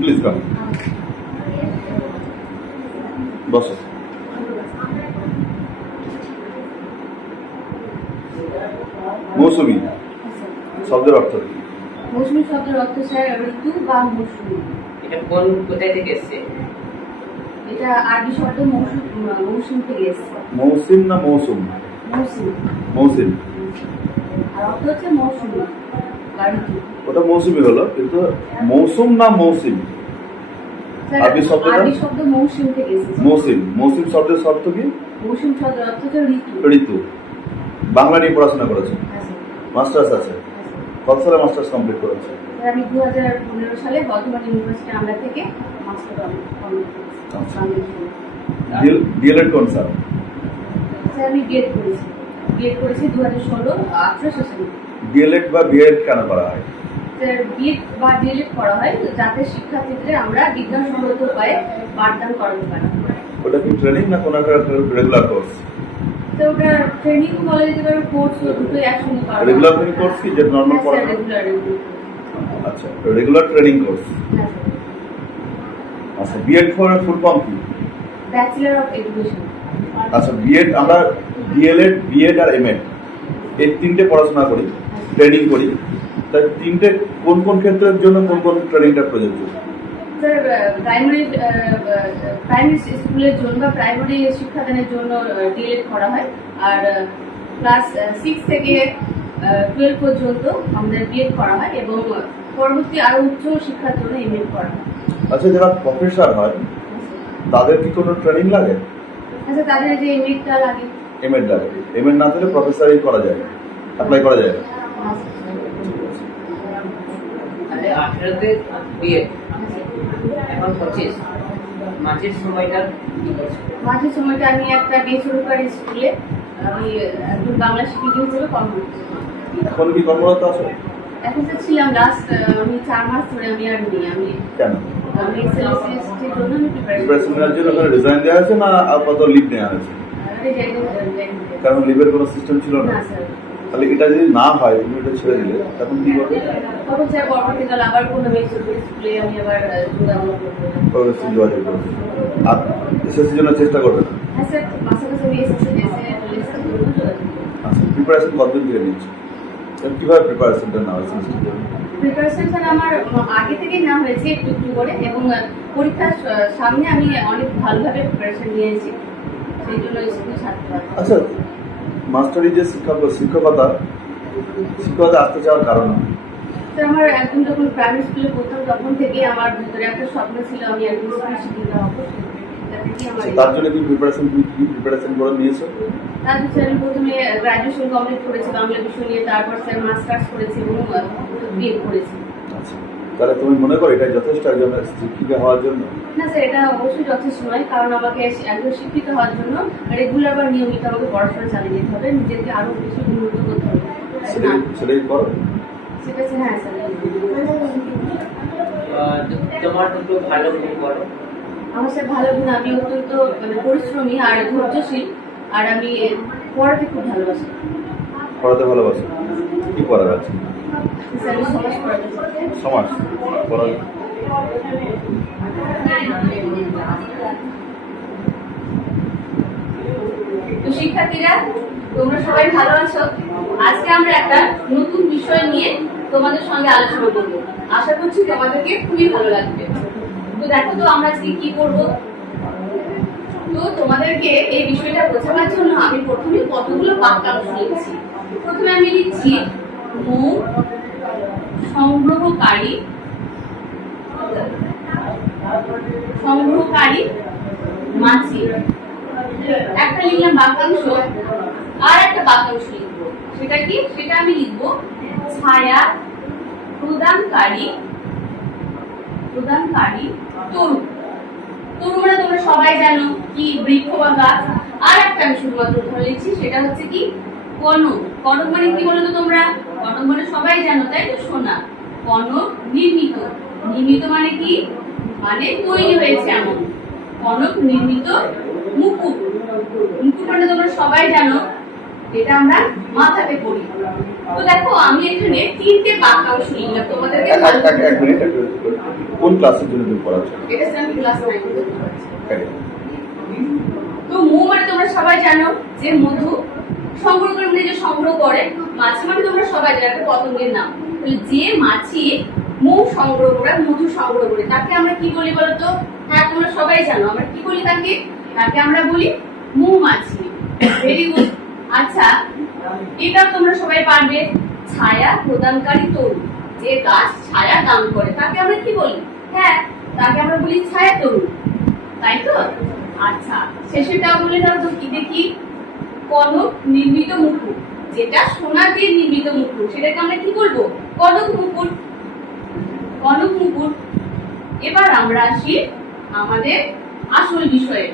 Please come বসো। মৌসুমী শব্দের অর্থ কি? মৌসুমী শব্দের অর্থ স্যার ঋতু বা মৌসুমী। এটা কোন কোথায় থেকে এসেছে? এটা আরবি শব্দ মৌসুম থেকে এসেছে। মৌসুম না মৌসুম? মৌসুম। মৌসুম আর অর্থ হচ্ছে মৌসুমী বা ঋতু। ওটা মৌসুমী হলো, কিন্তু মৌসুম না মৌসুম? আরবি শব্দটা আরবি শব্দ মৌসুম থেকে এসেছে। মৌসুম। মৌসুম শব্দের অর্থ কি? মৌসুম শব্দের অর্থ হচ্ছে ঋতু। ঋতু। বাংলা নিয়ে পড়াশোনা করেছেন? মাস্টার্স আছে? কত সালে মাস্টার্স কমপ্লিট করেছেন? আমি 2015 সালে বর্ধমান ইউনিভার্সিটি আমলা থেকে মাস্টার কমপ্লিট করেছি। ডিএলএড কোন সাল? স্যার আমি বিএড করেছি 2016-18 সেশনে। ডিএলএড বা বিএড কেন করা হয়? স্যার বিএড বা ডিএলএড করা হয় যাতে শিক্ষার্থীদের আমরা বিজ্ঞানসম্মত উপায়ে পাঠদান করাতে পারি। ওটা কি ট্রেনিং না কোনো একটা রেগুলার কোর্স? তো ওটা ট্রেনিং বলা যেতে পারে, কোর্স দুটোই একসঙ্গে করা। রেগুলার ট্রেনিং কোর্স কি যে নরমাল পড়া? রেগুলার। আচ্ছা, রেগুলার ট্রেনিং কোর্স। আচ্ছা, বিএড ফর ফুল ফর্ম কি? Bachelor of education. আচ্ছা, বিএড আমরা ডিএলএড, বিএড আর এমএড এই তিনটে পড়াশোনা করি, ট্রেনিং করি। তাই তিনটে কোন কোন ক্ষেত্রের জন্য কোন কোন ট্রেনিংটা প্রযোজ্য? স্যার প্রাইমারি স্কুলের জন্য বা প্রাইমারি শিক্ষাদানের জন্য ডিএলএড করা হয়, আর ক্লাস 6 থেকে 12 পর্যন্ত আমাদের বিএড করা হয়, এবং পরবর্তী আরো উচ্চ শিক্ষার জন্য এমএড করা হয়। আচ্ছা, যারা প্রফেসর হয় তাদের কি কোনো ট্রেনিং লাগে? আচ্ছা, তাদের যে এমএডটা লাগে। এমএড লাগে। এমএড না থাকলে প্রফেসরই করা যায়, অ্যাপ্লাই করা যায়। 18তে বিএড, এখন 25। মাঝের সময়টা মাঝের সময়টা আমি একটা বেসরকারি স্কুলে আমি একজন বাংলা শিক্ষিকা হিসেবে কর্মরত। এখন কি কর্মরত আছো? এখন তো ছিলাম লাস্ট আমি 4 মাস ধরে আমি আর নেই। আমি কেন? এসএলসির জন্য আমি প্রিপারেশন নেওয়ার জন্য ওখানে রিজাইন দেওয়া হয়েছে না আপাতত লিভ নেওয়া হয়েছে? কারণ লিভের কোনো সিস্টেম ছিল না। তাহলে এটা যদি না হয়, তুমি এটা ছেড়ে দিলে তখন কি হবে? তখন স্যার পরবর্তীকালে আবার কোনো বেসরকারি স্কুলে আমি আবার যোগাযোগ করবে। আর এসএসসির জন্য চেষ্টা করবে না? হ্যাঁ স্যার, পাশাপাশি আমি এসএসসির জন্য যোগাযোগ। আচ্ছা, প্রিপারেশন কতদিন থেকে নিচ্ছ? কিভাবে প্রিপারেশনটা নেওয়া হয়েছে? প্রিপারেশন স্যার আমার আগে থেকেই নেওয়া হয়েছে একটু একটু করে, এবং পরীক্ষার সামনে আমি অনেক ভালোভাবে প্রিপারেশন নিয়েছি, সেই জন্য স্কুল ছাত্র। আচ্ছা, মাস্টারি যে শিক্ষকতা আসতে চাওয়ার কারণ? স্যার আমার একদম যখন প্রাইমারি স্কুলে পড়তাম তখন থেকে আমার ভিতরে একটা স্বপ্ন ছিল আমি একজন স্কুল শিক্ষিকা হবো। তার জন্য কি প্রিপারেশন করে নিয়েছো? তারপর স্যার আমি প্রথমে গ্রাজুয়েশন কমপ্লিট করেছি বাংলা বিষয় নিয়ে, তারপর স্যার মাস্টার্স করেছি এবং বিএড করেছি। আচ্ছা, তাহলে তুমি মনে করো এটা যথেষ্ট একজন শিক্ষিকা হওয়ার জন্য? না স্যার, এটা অবশ্যই যথেষ্ট নয়, কারণ আমাকে একজন শিক্ষিত হওয়ার জন্য রেগুলার বা নিয়মিত আমাকে পড়াশোনা চালিয়ে যেতে হবে, নিজেকে আরো বেশি উন্নত করতে হবে। সেটাই করো? সেটা হ্যাঁ স্যার। তোমার দুটো ভালো গুণ বলো। আমার স্যার ভালো গুণ, আমি অত্যন্ত পরিশ্রমী আর ধৈর্যশীল, আর আমি পড়াতে খুব ভালোবাসি। পড়াতে ভালোবাসি? কি পড়ার আছে? স্যার আমি সমাজ পড়াতে। সমাজ পড়া? তো শিক্ষার্থীরা, তোমরা সবাই ভালো আছো? আজকে আমরা একটা নতুন বিষয় নিয়ে তোমাদের সঙ্গে আলোচনা করবো। আশা করছি তোমাদেরকে খুবই ভালো লাগবে। তো দেখো তো আমরা আজকে কি করবো। তো তোমাদেরকে এই বিষয়টা বোঝানোর জন্য আমি প্রথমে কতগুলো বাক্যাংশ লিখছি। প্রথমে আমি লিখছি মৌ সংগ্রহকারী মাছি। একটা লিখলাম বাক্যাংশ, আর একটা বাক্যাংশ লিখবো। সেটা কি? সেটা আমি লিখবো ছায়া প্রদানকারী তরু। তরু মানে তোমরা সবাই জানো কি, বৃক্ষ বা গাছ। আর একটা আমি শুধুমাত্র ধরে লিখছি, সেটা হচ্ছে কি কনক। কনক মানে কি বলো তো তোমরা? কনক মানে সবাই জানো, তাই তো? সোনা। কনক নির্মিত। নির্মিত মানে কি? মানে তৈরি হয়েছে এমন। কনক নির্মিত মুকুট। মুকুট মানে তোমরা সবাই জানো এটা আমরা মাথাতে পড়ি। তো দেখো আমি এখানে 3টে বাক্যাংশ লিখলাম তোমাদেরকে। এক মিনিট, কোন ক্লাসের জন্য তুমি পড়াচ্ছ? এটা আমি ক্লাস 9 এ পড়াচ্ছি। তো মৌ মানে তোমরা সবাই জানো যে মধু সংগ্রহ করে, মানে যে সংগ্রহ করে। মাছি মানে তোমরা সবাই জানো একটা পতঙ্গের নাম। তাহলে যে মাছি মৌ সংগ্রহ করে, মধু সংগ্রহ করে, তাকে আমরা কি বলি বলতো? হ্যাঁ তোমরা সবাই জানো, আমরা কি বলি তাকে? তাকে আমরা বলি মৌমাছি। Very good. আচ্ছা, এটাও তোমরা সবাই পারবে। ছায়া প্রদানকারী তরু, যে গাছ ছায়া দান করে, তাকে আমরা কি বলি? হ্যাঁ, তাকে আমরা বলি ছায়া তরু, তাই তো? আচ্ছা, শেষেরটাও বলে দাও তো কি দেখি। কনক নির্মিত মুকুট, যেটা সোনা দিয়ে নির্মিত মুকুট, সেটাকে আমরা কি বলবো? কনক মুকুট। কনক মুকুট। এবার আমরা আসি আমাদের আসল বিষয়ে।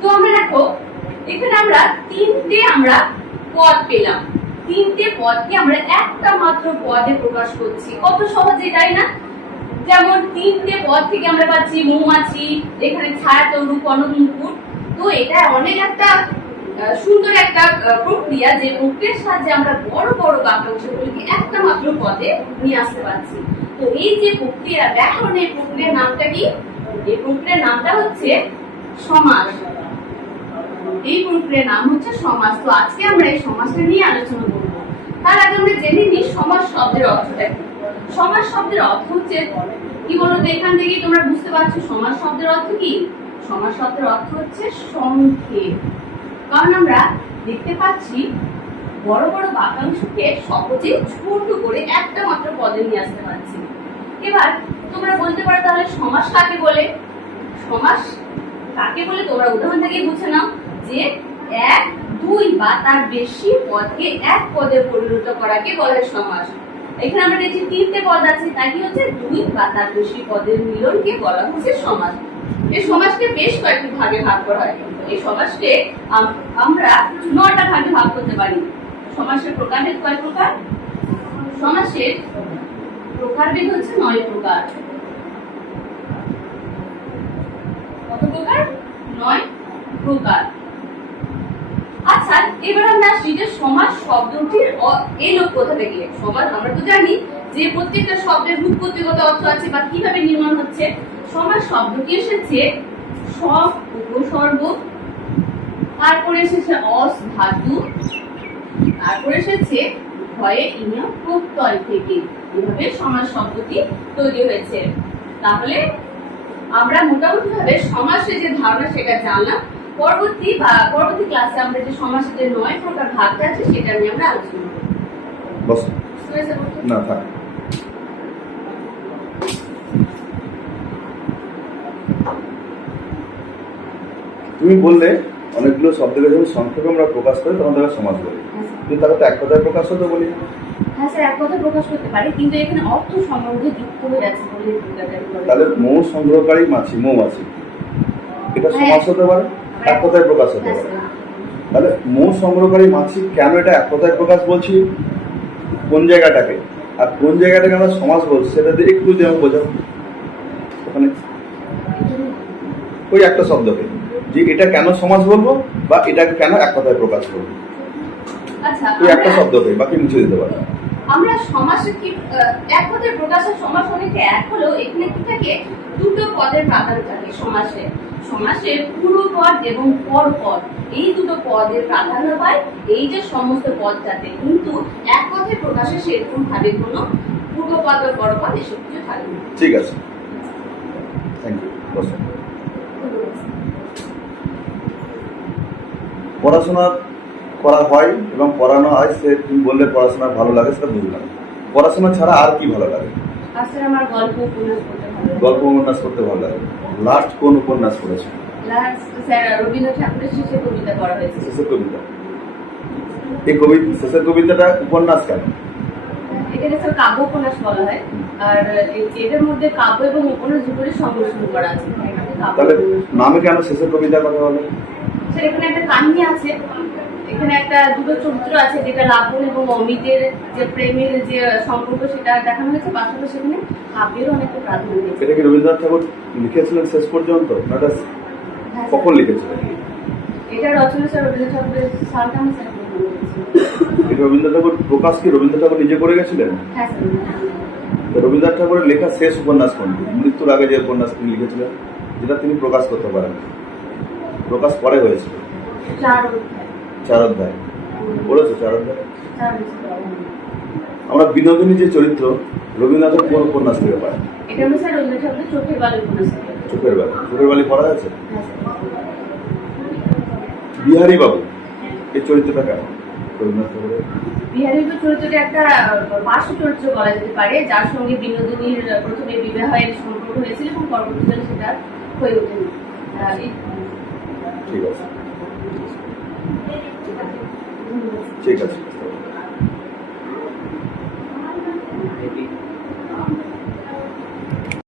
তো আমরা দেখো এখানে আমরা 3টে পদ পেলাম। 3টে পদকে আমরা একটা মাত্র পদে প্রকাশ করছি। কত সহজে, তাই না? যেমন 3টে পদ থেকে আমরা পাচ্ছি মৌমাছি, এখানে ছায়া তরু, কনক মুকুট। তো এটা অনেক একটা সুন্দর একটা প্রক্রিয়া, যে প্রক্রিয়ার সাহায্যে আমরা বড় বড় বাক্যাংশগুলিকে একটা মাত্র পদে নিয়ে আসতে পারছি। তো এই যে প্রক্রিয়া, ব্যাকরণের প্রক্রিয়ার নামটা কি? এই প্রক্রিয়ার নামটা হচ্ছে সমাস। এই প্রক্রিয়ার নাম হচ্ছে সমাস। তো আজকে আমরা এই সমাসটা নিয়ে আলোচনা করব। তার আগে আমরা জেনে নিই সমাস শব্দের অর্থটা কি। সমাস শব্দের অর্থ হচ্ছে কি বলতো? এখান থেকেই তোমরা বুঝতে পারছো সমাস শব্দের অর্থ কি। সমাস শব্দের অর্থ হচ্ছে সংক্ষেপ। কারণ আমরা দেখতে পাচ্ছি বড় বড় বাক্যাংশকে সহজে ছোট করে একটা মাত্র পদে নিয়ে আসতে পারছি। এবার তোমরা বলতে পারো তাহলে সমাস কাকে বলে? সমাস কাকে বলে তোমরা উদাহরণ থেকে বুঝে নাও, যে 1, 2 বা তার বেশি পদকে এক পদে পরিণত করাকে বলে সমাস। এখানে আমরা দেখছি 3টে পদ আছে, তাই কি হচ্ছে 2 বা তার বেশি পদের মিলনকে বলা হচ্ছে সমাস। এই সমাসকে বেশ কয়েকটি ভাগে ভাগ করা হয়। এই সমাসকে আমরা 9টা ভাগে ভাগ করতে পারি। সমাসের প্রকারভেদ কয় প্রকার? সমাসের প্রকারভেদ হচ্ছে 9 প্রকার। কত প্রকার? 9 প্রকার। আচ্ছা, এবার আমরা আসি যে সমাস শব্দটির এলো কোথা থেকে। সমাস আমরা তো জানি যে প্রত্যেকটা শব্দের রূপগতিগত অর্থ আছে বা কিভাবে নির্মাণ হচ্ছে। সমাস শব্দটি এসেছে সব উপসর্গ, তারপরে এসেছে অস ধাতু, তারপরে এসেছে ভয়ে ইনিয় প্রত্যয় থেকে। এভাবে সমাস শব্দটি তৈরি হয়েছে। তাহলে আমরা মোটামুটি ভাবে সমাসের যে ধারণা সেটা জানলাম। পরবর্তী ক্লাসে আমরা যে সমাসের যে 9 প্রকার ভাগটা আছে সেটা নিয়ে আমরা আলোচনা করব। না থাক। তুমি বললে অনেকগুলো শব্দকে যখন সংক্ষেপে আমরা প্রকাশ করি তখন তাকে সমাস বলি, কিন্তু তাকে তো এক কথায় প্রকাশ হতে বলি। হ্যাঁ স্যার, এক কথায় প্রকাশ করতে পারি, কিন্তু এখানে অর্থ সম্বন্ধে যুক্ত হয়ে আছে বলে। তাহলে মৌ সংগ্রহকারী মাছি, মৌমাছি, এটা সমাস হতে পারে, এক কথায় প্রকাশ হতে পারে। তাহলে মৌ সংগ্রহকারী মাছি কেন এটা এক কথায় প্রকাশ বলছি, কোন জায়গাটাকে আর কোন জায়গাটাকে আমরা সমাস বলছি সেটা দিয়ে একটু যেমন বোঝাবো। ওখানে ওই একটা শব্দকে যে এটা কেন সমাস বলবো বা এটাকে কেন এক কথায় প্রকাশ করবো, আচ্ছা ওই একটা শব্দকে বাকি মুছে দিতে পারবো। আমরা সমাসে কি এক কথায় প্রকাশের সমাস অনেকে এক হলেও এখানে কি থাকে? 2টো পদের প্রাধান্য থাকে সমাসে। সমাসের পূর্বপদ এবং পরপদ, এই 2টো পদের প্রাধান্য পায় এই যে সমস্ত পদটাতে। কিন্তু এক কথায় প্রকাশে সেরকম ভাবে কোনো পূর্বপদ বা পরপদ এসব কিছু থাকে না। ঠিক আছে, থ্যাংক ইউ। পড়াশোনা করা হয় এবং পড়ানো হয়, সে তুমি বললে পড়াশোনা ভালো লাগে, সেটা বুঝলাম। পড়াশোনা ছাড়া আর কি ভালো লাগে? আসলে আমার গল্প উপন্যাস পড়তে ভালো লাগে। গল্প উপন্যাস করতে ভালো লাগে। লাস্ট কোন উপন্যাস পড়েছো? লাস্ট স্যার রবীন্দ্রনাথ ঠাকুরের শেষের কবিতা পড়া হয়েছে। শেষের কবিতা। এই শেষের কবিতাটা উপন্যাস কেন? এটাকে স্যার কাব্য উপন্যাস বলা হয়। আর এটার মধ্যে কাব্য এবং উপন্যাস দুটোরই সংমিশ্রণ করা আছে। তাহলে নামে কেন শেষের কবিতার কথা বলে? স্যার এখানে একটা কাহিনী আছে, এখানে একটা 2টো চরিত্র আছে, যেটা লাবণ এবং অমিতের যে প্রেমের যে সম্পর্ক সেটা দেখানো হয়েছে। পাশাপাশি সেখানে কাব্যেরও অনেকটা প্রাধান্য দিয়েছে। এটা কি রবীন্দ্রনাথ ঠাকুর লিখেছিলেন শেষ পর্যন্ত? না কখন লিখেছিলেন? এটা রচনা স্যার রবীন্দ্র ঠাকুরের সালটা আমি স্যার এটা রবীন্দ্র ঠাকুর প্রকাশ কি রবীন্দ্র ঠাকুর নিজে করে গেছিলেন? হ্যাঁ স্যার। তো রবীন্দ্রনাথ ঠাকুরের লেখা শেষ উপন্যাস কোনটি? মৃত্যুর আগে যে উপন্যাস তিনি লিখেছিলেন, যেটা তিনি প্রকাশ করতে পারেন, প্রকাশ পরে হয়েছিল। 4 অধ্যায় বলেছো, 4 অধ্যায়। আমরা বিনোদিনী যে চরিত্র রবীন্দ্রনাথের কোন উপন্যাস থেকে পাই? এটা আমি স্যার রবীন্দ্র ঠাকুরের চোখের বালি উপন্যাস থেকে। চোখের বালি। চোখের বালি পড়া আছে? হ্যাঁ স্যার। বিহারী বাবু এই চরিত্রটা কেন রবীন্দ্রনাথ ঠাকুরের? বিহারী বাবু চরিত্রটা একটা পার্শ্ব চরিত্র বলা যেতে পারে, যার সঙ্গে বিনোদিনীর প্রথমে বিবাহের সম্পর্ক হয়েছিল এবং পরবর্তীকালে সেটা হয়ে ওঠেনি। ঠিক আছে, ঠিক আছে।